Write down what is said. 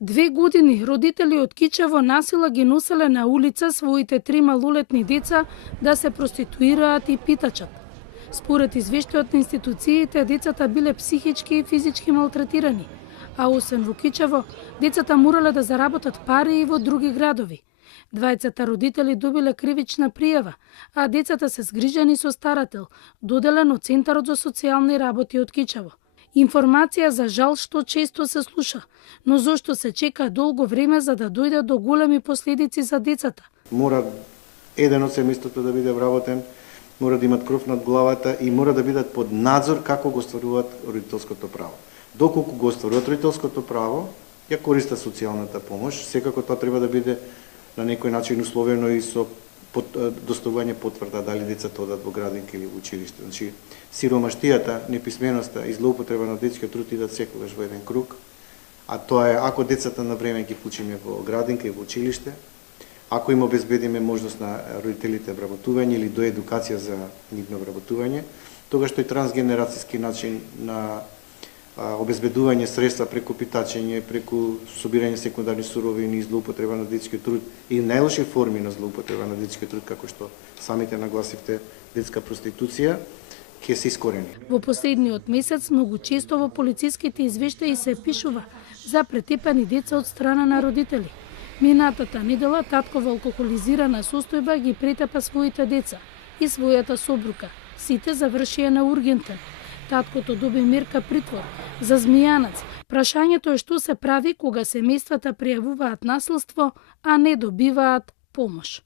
2 години родители од Кичево насила ги носеле на улица своите 3 малолетни деца да се проституираат и питачат. Според извештајот на институциите, децата биле психички и физички малтретирани, а освен во Кичево, децата морале да заработат пари и во други градови. Двајцата родители добиле кривична пријава, а децата се згрижени со старател, доделен од Центарот за социјални работи од Кичево. Информација за жал што често се слуша, но зошто се чека долго време за да дојде до големи последици за децата? Мора еден од семејството да биде вработен, мора да имат кров над главата и мора да бидат под надзор како го остваруваат родителското право. Доколку го остваруваат родителското право, ја користат социјалната помош, секако тоа треба да биде на некој начин условено и со доставување потврда дали децата одат во градинка или во училиште. Значи, сиромаштијата, неписменоста и злоупотреба на детскиот труд идат секогаш во еден круг, а тоа е ако децата на време ги вклучиме во градинка и во училиште, ако им обезбедиме можност на родителите вработување или до едукација за нивно вработување, тогаш тој трансгенерацијски начин на обезбедување средства преку питачење, преку собирање секундарни суровини и злоупотреба на детскиот труд и најлоши форми на злоупотреба на детскиот труд, како што самите нагласивте, детска проституција, ќе се искорени. Во последниот месец многу често во полициските извештаи се пишува за претепани деца од страна на родители. Минатата недела татко во алкохолизирана состојба ги претепа своите деца и својата собрука. Сите завршија на ургентен. Таткото доби мерка притвор за Змијанац. Прашањето е што се прави кога семејствата пријавуваат насилство, а не добиваат помош.